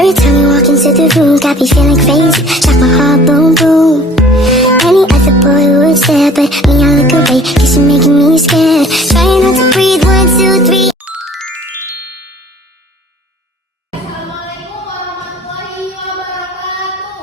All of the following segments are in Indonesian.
Every time you walk into the room, got me feeling crazy, like my heart boom boom. Any other boy would stare, but me I look away, cause you're making me scared. Trying not to breathe, 1, 2, 3. Assalamualaikum warahmatullahi wabarakatuh.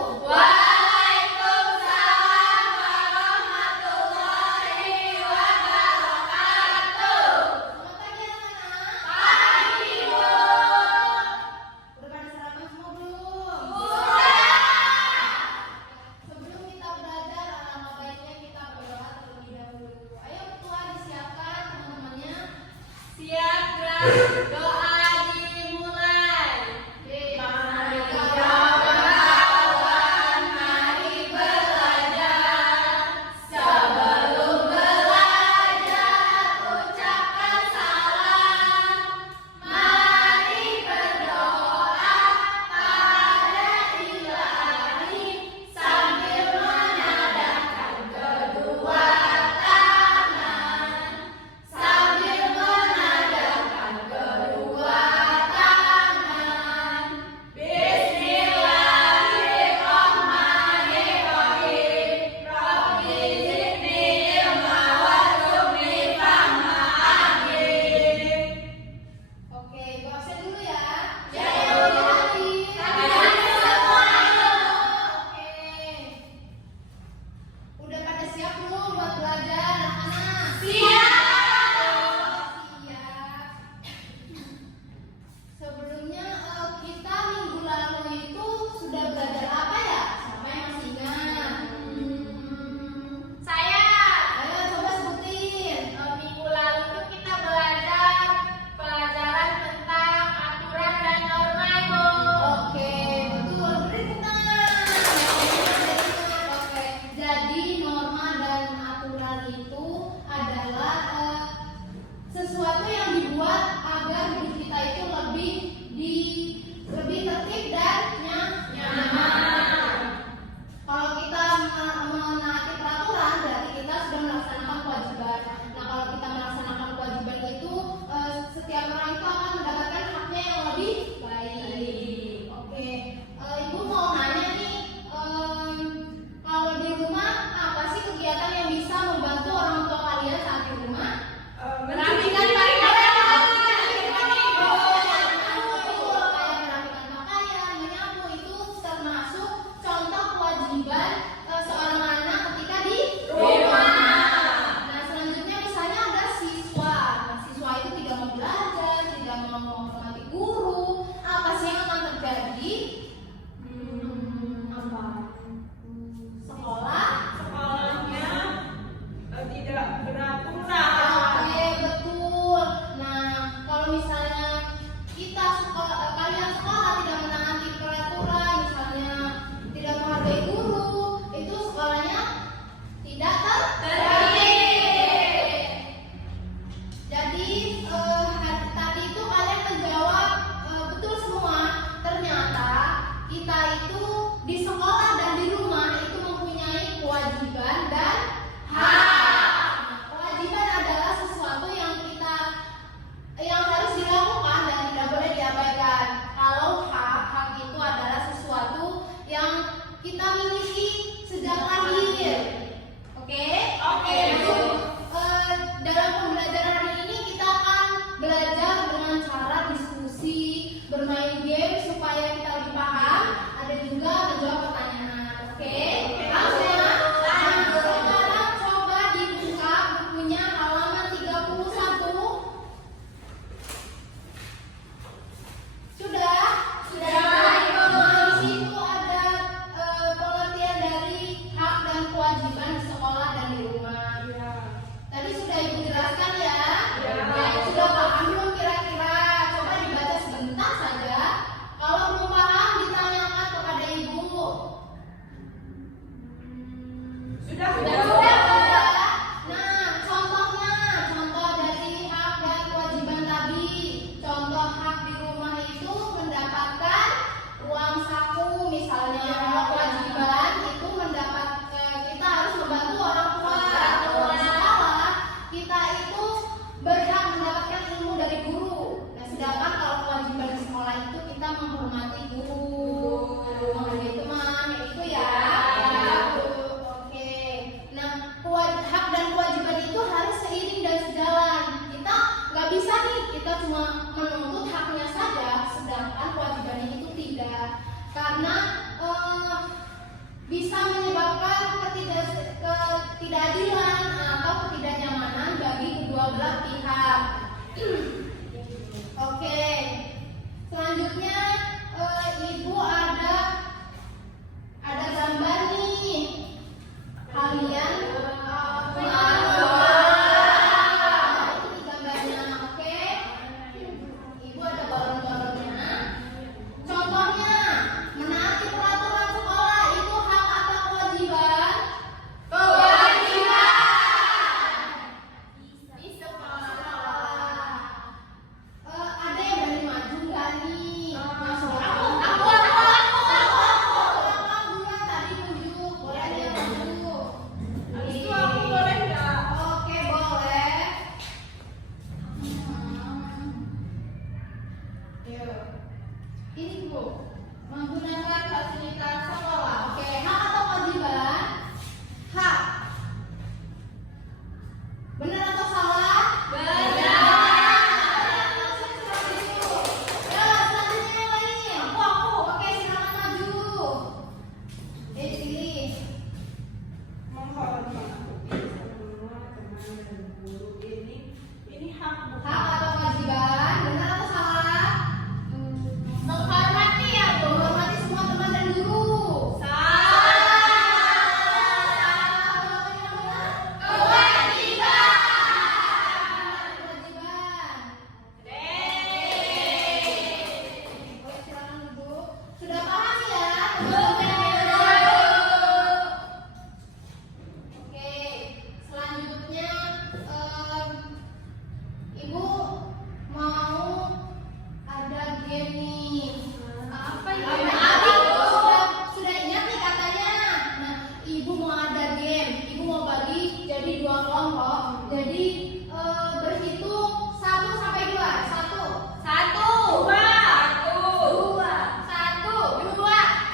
belah pihak. Oke. Selanjutnya Ibu ada gambar nih. Kalian ini gambarnya, oke? Ibu ada balon-balonnya. Contohnya, menaati peraturan sekolah itu hak atau kewajiban? Kewajiban. Di sekolah. Ada yang berani maju nggak nih? Masuk. Aku bilang tadi tunjuk. Boleh ada yang maju. Itu aku boleh nggak? Oke, boleh. Yuk. Ini Bu, menggunakan fasilitas sekolah. Oke, hak atau kewajiban? Hak. Benar atau salah? Benar. Selanjutnya yang lain. Aku. Oke, silakan maju. Pilih. Menghormati semua teman dan guru ini hak bukan? Hak atau kewajiban? Benar atau salah? Menghormati ya, Bu. Menghormati semua teman dan guru. Salah. Kewajiban. Kewajiban. Boleh silakan duduk. Sudah paham ya? Oke. Selanjutnya Ibu mau ada game nih. Apa itu? Sudah ingat nih katanya. Nah, Ibu mau ada game. Ibu mau bagi jadi 2 kelompok. Jadi berhitung 1 sampai 2. 1. 2.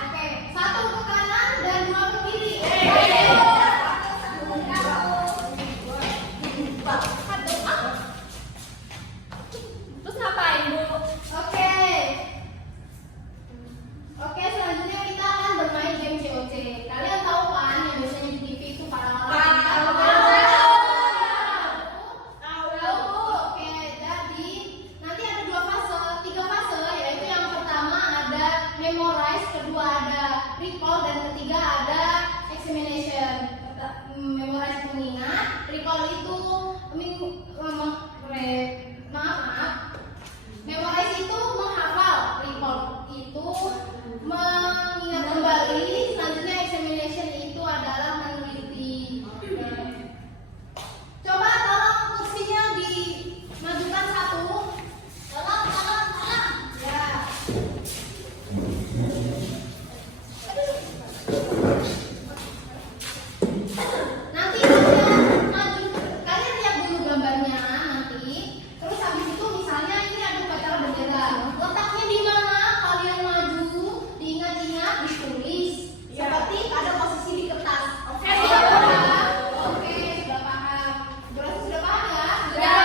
Oke. 1 ke kanan dan 2 ke kiri. Terus ngapain, Bu? Oke. Oke, selanjutnya kita akan bermain game COC. Kalian tahu kan yang biasanya di TV itu para Tahu. Oke, jadi nanti ada 3 fase, yaitu yang pertama ada memorize, kedua ada recall, dan ketiga ada examination. Memorize mengingat, recall itu maaf. Memorize itu menghafal, recall itu mengingat kembali, selanjutnya examination itu adalah meneliti. Coba tolong kursinya dimajukan 1. Tolong. Ya. Nanti maju, kalian lihat dulu gambarnya nanti. Terus habis itu misalnya ini ada upacara bendera. Letaknya di mana? Kalian maju, diingat-ingat, ditulis. Seperti ada posisi di kertas. Oke, sudah paham? Oke, sudah paham. Berarti sudah paham ya? Sudah.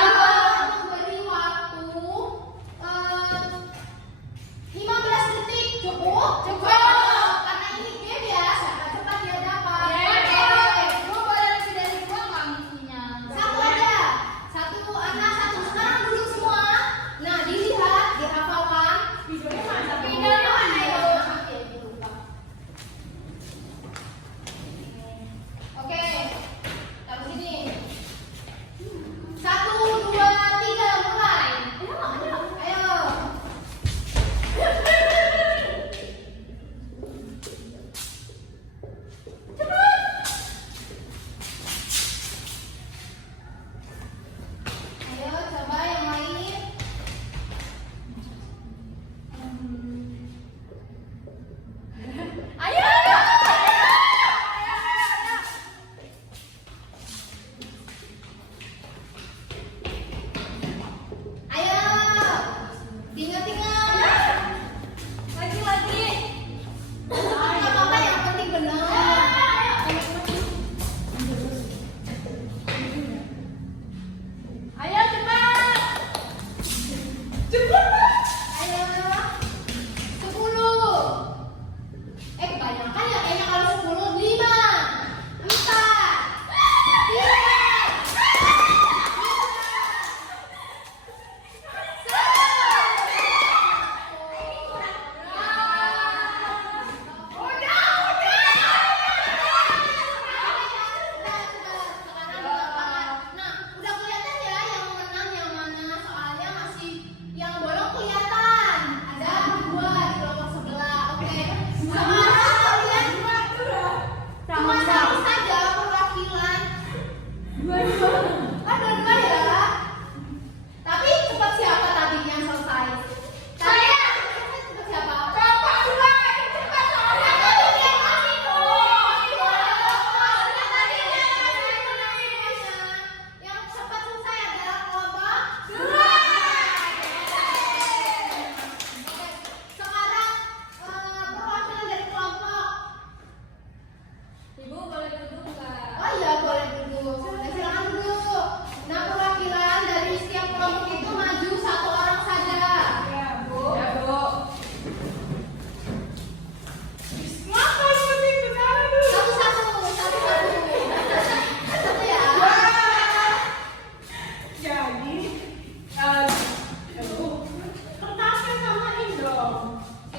Beri waktu 15 detik. Cukup? Karena ini game ya, siapa cepat dia dapat. Lu boleh lebih dari 2 nggak misinya? 1 aja. 1. Sekarang duduk semua. Nah, dilihat, dihafalkan. Videonya mana? Videonya mana ya? Oke, taruh sini. 1, 2, 3, mulai. Ayo.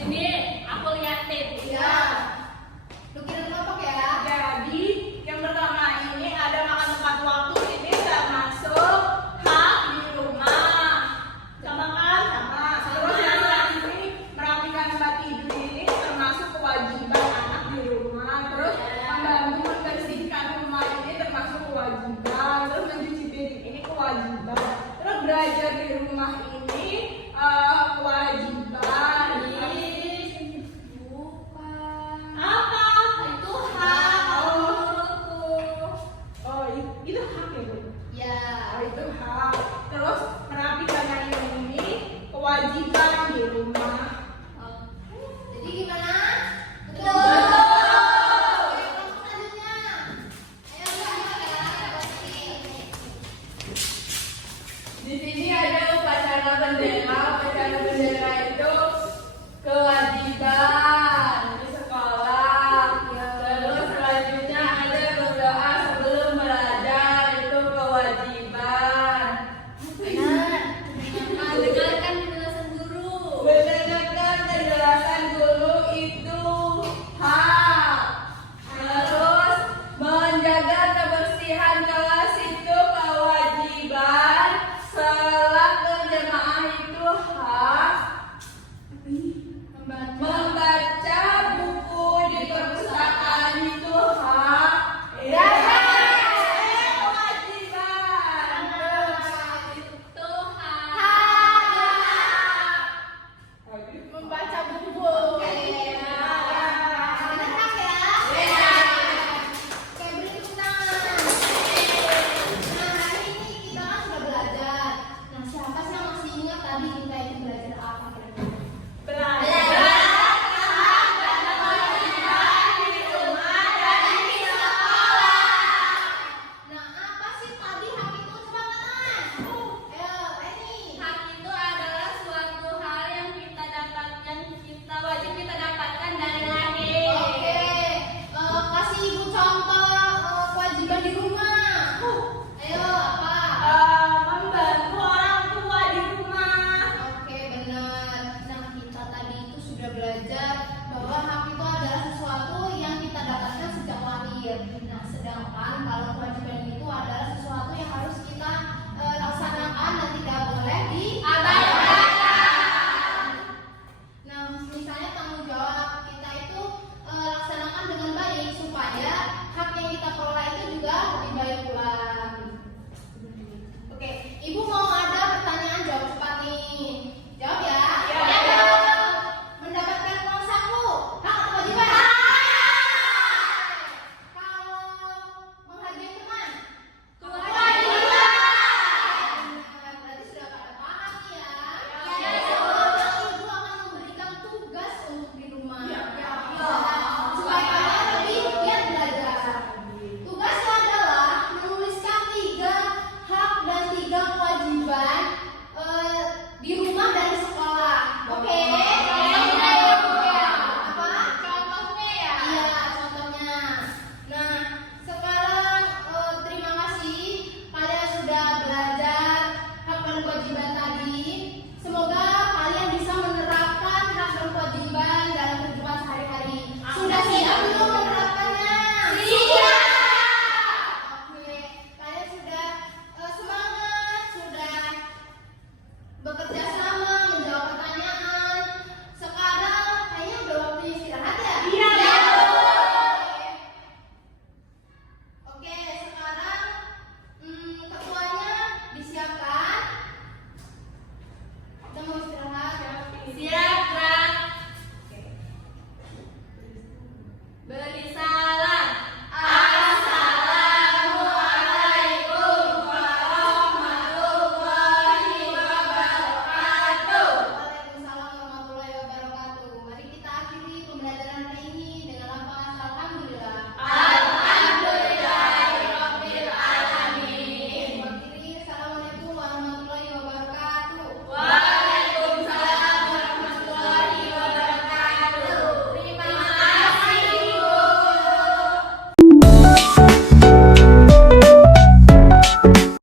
Ini